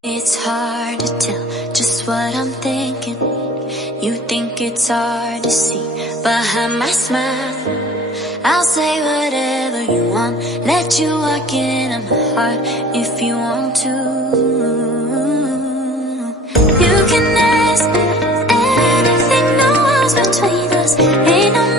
It's hard to tell just what I'm thinking. You think it's hard to see behind my smile. I'll say whatever you want, let you walk into my heart if you want to. You can ask me anything, no walls between us, ain't no